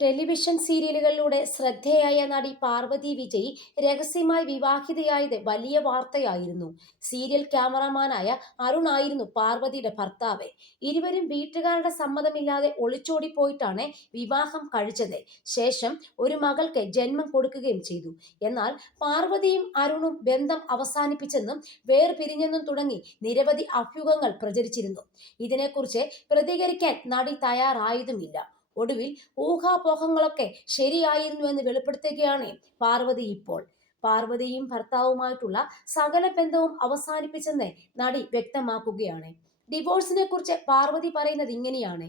Television സീരിയലുകളിലൂടെ ശ്രദ്ധേയായ നടി പാർവതി വിജയ് രഹസ്യമായി വിവാഹിതയായത് വലിയ വാർത്തയായിരുന്നു. സീരിയൽ ക്യാമറമാനായ അരുൺ ആയിരുന്നു പാർവതിയുടെ ഭർത്താവ്. ഇരുവരും വീട്ടുകാരുടെ സമ്മതമില്ലാതെ ഒളിച്ചോടിപ്പോയിട്ടാണ് വിവാഹം കഴിച്ചത്. ശേഷം ഒരു മകൾക്ക് ജന്മം കൊടുക്കുകയും ചെയ്തു. എന്നാൽ പാർവതിയും അരുണും ബന്ധം അവസാനിപ്പിച്ചെന്നും വേർപിരിഞ്ഞെന്നും തുടങ്ങി നിരവധി അഭ്യൂഹങ്ങൾ പ്രചരിച്ചിരുന്നു. ഇതിനെക്കുറിച്ച് പ്രതികരിക്കാൻ നടി തയ്യാറായതുമില്ല. ഒടുവിൽ ഊഹാപോഹങ്ങളൊക്കെ ശരിയായിരുന്നു എന്ന് വെളിപ്പെടുത്തുകയാണ് പാർവതി ഇപ്പോൾ. പാർവതിയും ഭർത്താവുമായിട്ടുള്ള സകല ബന്ധവും അവസാനിപ്പിച്ചെന്ന് നടി വ്യക്തമാക്കുകയാണ്. ഡിവോഴ്സിനെ കുറിച്ച് പാർവതി പറയുന്നത് ഇങ്ങനെയാണ്.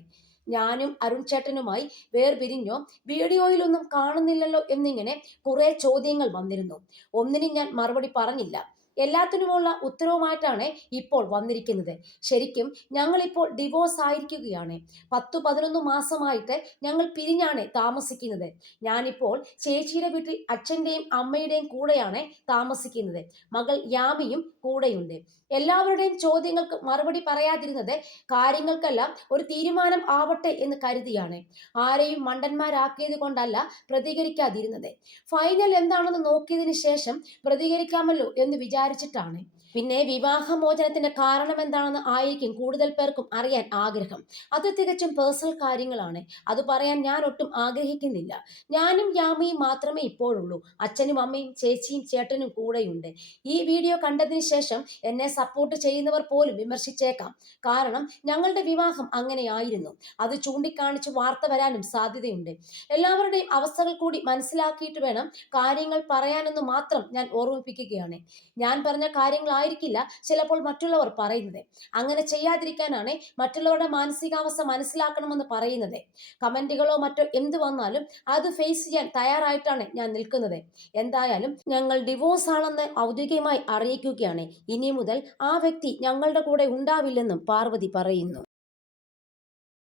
ഞാനും അരുൺ ചേട്ടനുമായി വേർപിരിഞ്ഞോ വീഡിയോയിലൊന്നും കാണുന്നില്ലല്ലോ എന്നിങ്ങനെ കുറെ ചോദ്യങ്ങൾ വന്നിരുന്നു. ഒന്നിനും ഞാൻ മറുപടി പറഞ്ഞില്ല. എല്ലാത്തിനുമുള്ള ഉത്തരവുമായിട്ടാണ് ഇപ്പോൾ വന്നിരിക്കുന്നത്. ശരിക്കും ഞങ്ങളിപ്പോൾ ഡിവോഴ്സ് ആയിരിക്കുകയാണ്. പത്തു പതിനൊന്ന് മാസമായിട്ട് ഞങ്ങൾ പിരിഞ്ഞാണ് താമസിക്കുന്നത്. ഞാനിപ്പോൾ ചേച്ചിയുടെ വീട്ടിൽ അച്ഛന്റെയും അമ്മയുടെയും കൂടെയാണ് താമസിക്കുന്നത്. മകൾ യാമിയും കൂടെയുണ്ട്. എല്ലാവരുടെയും ചോദ്യങ്ങൾക്ക് മറുപടി പറയാതിരുന്നത് കാര്യങ്ങൾക്കെല്ലാം ഒരു തീരുമാനം ആവട്ടെ എന്ന് കരുതിയാണ്. ആരെയും മണ്ടന്മാരാക്കിയത് കൊണ്ടല്ല പ്രതികരിക്കാതിരുന്നത്. ഫൈനൽ എന്താണെന്ന് നോക്കിയതിന് ശേഷം പ്രതികരിക്കാമല്ലോ എന്ന് വിചാരിച്ചിട്ടാണ് പിന്നെ വിവാഹമോചനത്തിന്റെ കാരണം എന്താണെന്ന് ആയിരിക്കും കൂടുതൽ പേർക്കും അറിയാൻ ആഗ്രഹം. അത് തികച്ചും പേഴ്സണൽ കാര്യങ്ങളാണ്. അത് പറയാൻ ഞാൻ ഒട്ടും ആഗ്രഹിക്കുന്നില്ല. ഞാനും യാമയും മാത്രമേ ഇപ്പോഴുള്ളൂ. അച്ഛനും അമ്മയും ചേച്ചിയും ചേട്ടനും കൂടെയുണ്ട്. ഈ വീഡിയോ കണ്ടതിന് ശേഷം എന്നെ സപ്പോർട്ട് ചെയ്യുന്നവർ പോലും വിമർശിച്ചേക്കാം. കാരണം ഞങ്ങളുടെ വിവാഹം അങ്ങനെയായിരുന്നു. അത് ചൂണ്ടിക്കാണിച്ച് വാർത്ത വരാനും സാധ്യതയുണ്ട്. എല്ലാവരുടെയും അവസ്ഥകൾ കൂടി മനസ്സിലാക്കിയിട്ട് വേണം കാര്യങ്ങൾ പറയാനെന്ന് മാത്രം ഞാൻ ഓർമ്മിപ്പിക്കുകയാണ്. ഞാൻ പറഞ്ഞ കാര്യങ്ങളായിരിക്കില്ല ചിലപ്പോൾ മറ്റുള്ളവർ പറയുന്നത്. അങ്ങനെ ചെയ്യാതിരിക്കാനാണ് മറ്റുള്ളവരുടെ മാനസികാവസ്ഥ മനസ്സിലാക്കണമെന്ന് പറയുന്നത്. കമന്റുകളോ മറ്റോ എന്ത് വന്നാലും അത് ഫേസ് ചെയ്യാൻ തയ്യാറായിട്ടാണ് ഞാൻ നിൽക്കുന്നത്. എന്തായാലും ഞങ്ങൾ ഡിവോഴ്സ് ആണെന്ന് ഔദ്യോഗികമായി അറിയിക്കുകയാണ്. ഇനി മുതൽ ആ വ്യക്തി ഞങ്ങളുടെ കൂടെ ഉണ്ടാവില്ലെന്നും പാർവതി പറയുന്നു.